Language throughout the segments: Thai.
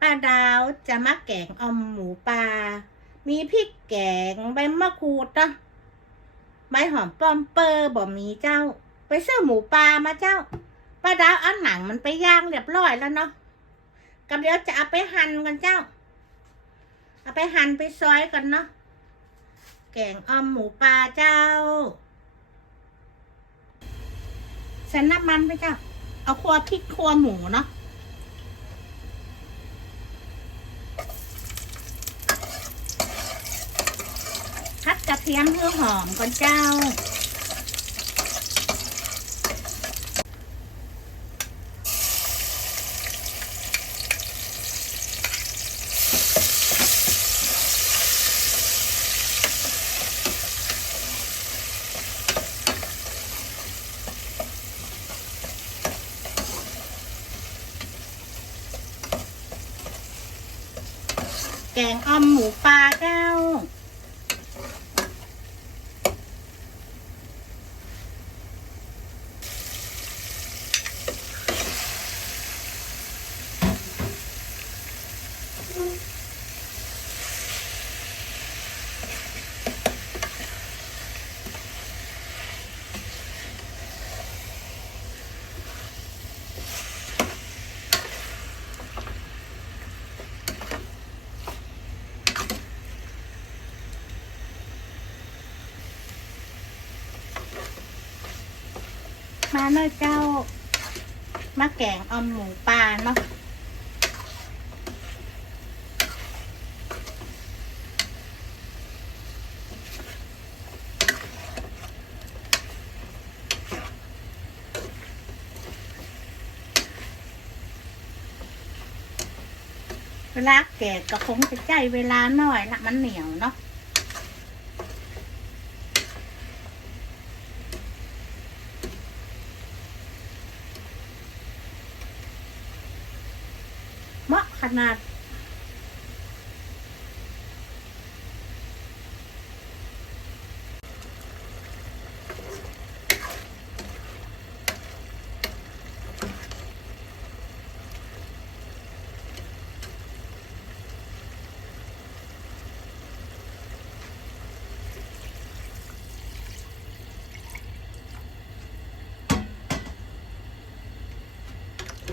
ป้าดาวจะมาแกงออมหมูปลา มีพริกแกงใบมะกรูดเนาะใบหอมป้อมเปอร์บ่มีเจ้า ไปซื้อหมูปลามาเจ้าป้าดาวเอาหนังมันไปย่างเรียบร้อยแล้วเนาะกับเดี๋ยวจะเอาไปหั่นกันเจ้า เอาไปหั่นไปซอยกันเนาะ แกงออมหมูปลาเจ้าใส่น้ำมันไปเจ้า เอาครัวพริกครัวหมูเนาะ พัดกระ เทียมเพื่อหอมก่อนเจ้า แกงอ่อมหมูปลาเจ้า มาเนอะเจ้า มาแกงออมหมูปลาเนาะเวลาแกะก็คงจะใจเวลาหน่อยละมันเหนียวเนาะ เหมาะ ขนาด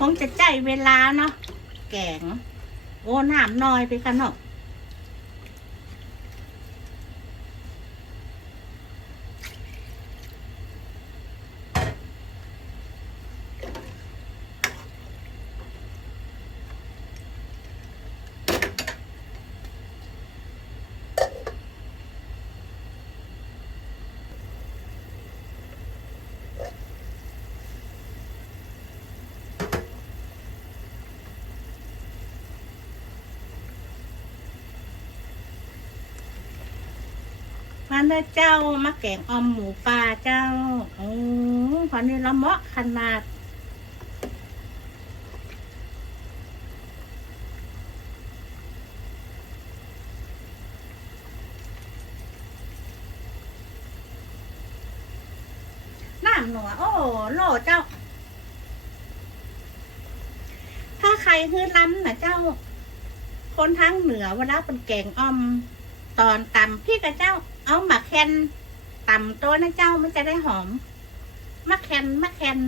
คงจะใจเวลาเนาะ แกง โอ้น้ำน้อยไปกันเนาะ มาเนอเจ้ามาแกงออมหมูปลาเจ้าโอ้พอนี้ละเมาะขนาดน้ำหนัวโอ้โหลเจ้า ถ้าใครคือล้ำนะเจ้า คนทางเหนือเวลาเป็นแกงออม ตอนตำพี่กับเจ้า เอาหมักแคนต่ำตัวนะเจ้ามันจะได้หอมมะแคนมะแคน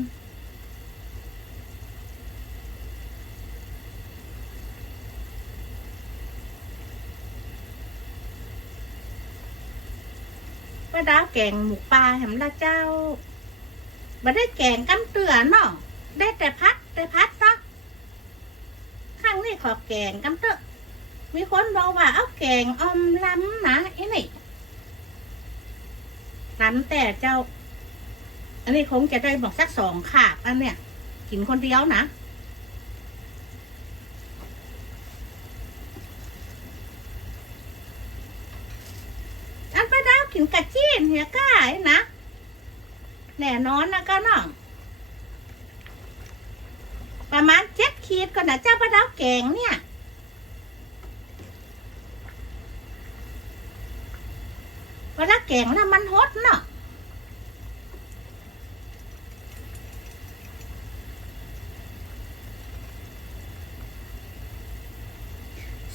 ป้าดาวแกงหมูปลาเห็นละเจ้าบ่ได้แกงกำเตือเนาะได้แต่พัดแต่พัดเนาะข้างนี้ขอแกงกำเตือมีคนบอกว่าเอาแกงออมล้ำนะไอ้นี่ ล้ำแต่เจ้า อันนี้คงจะได้บอกสักสองขาบอันเนี้ยกินคนเดียวนะอันไปดาวกินกะจีนเฮียก้าไอ้นะแน่นอนนะก็น้องประมาณเจ็ดขีดก็นนะเจ้าปลาดาวแกงเนี่ย เวลา แกงแล้วมันฮดเนาะ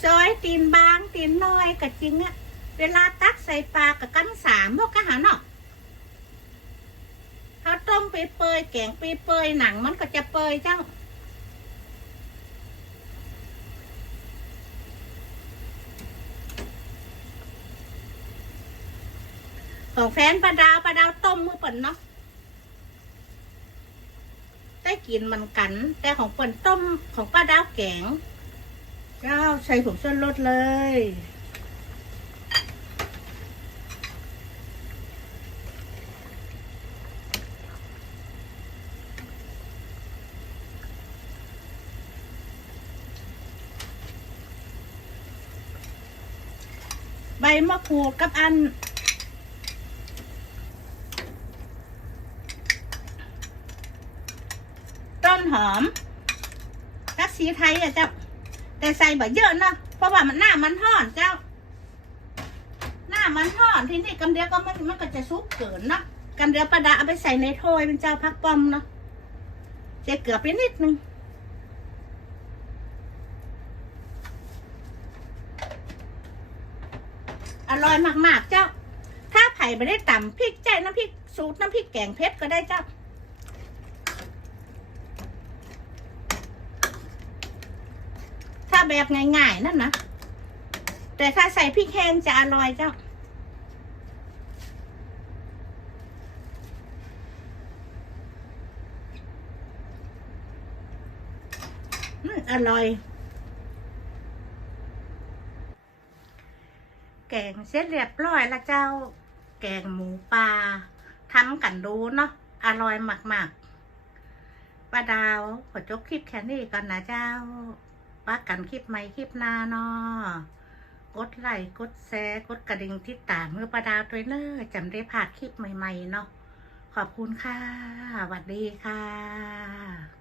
ซอยตีนบางตีนน้อยก็จริงอะเวลาตักใส่ปลากับกันสามพวกก็หาเนาะถ้าต้มไปเปยแกงไปเปยหนังมันก็จะเปยเจ้า ของแฟนปลาดาวปลาดาวต้มมือเปิ่นเนาะได้กินมันกัน แต่ของเปิ่นต้มของป้าดาวแกงเจ้าใส่ผงชูรสเลยใบมะกรูดกับอัน ต้น หอมรักสีไทยอะเจ้า แต่ใส่แบบเยอะเนาะเพราะว่ามันหน้ามันห่อนเจ้า หน้ามันห่อนที่นี่กำเดียวก็มันมันก็จะซุกเกินเนาะกำเดียวประดาเอาไปใส่ในถ้วยเป็นเจ้าพักป้อมเนาะจะเกลือไปนิดนึงอร่อยมากๆเจ้า ถ้าไผ่ไม่ได้ต่ำพริกใจน้ำพริกสูตรน้ำพริกแกงเพชรก็ได้เจ้า ถ้า แบบง่ายๆนั่นนะ แต่ถ้าใส่พริกแห้งจะอร่อยเจ้า อร่อย แกงเสร็จเรียบร้อยแล้วเจ้า แกงหมูปลาทำกันดูเนาะ อร่อยมากๆป้าดาวขอจบคลิปแค่นี้ก่อนนะเจ้า ป้ากันคลิปใหม่คลิปหน้าเนาะกดไลค์กดแชร์กดกระดิ่งติดตามเมื่อประดาวตัวเนอร์จำได้พลาดคลิปใหม่ ๆ เนาะขอบคุณค่ะสวัสดีค่ะ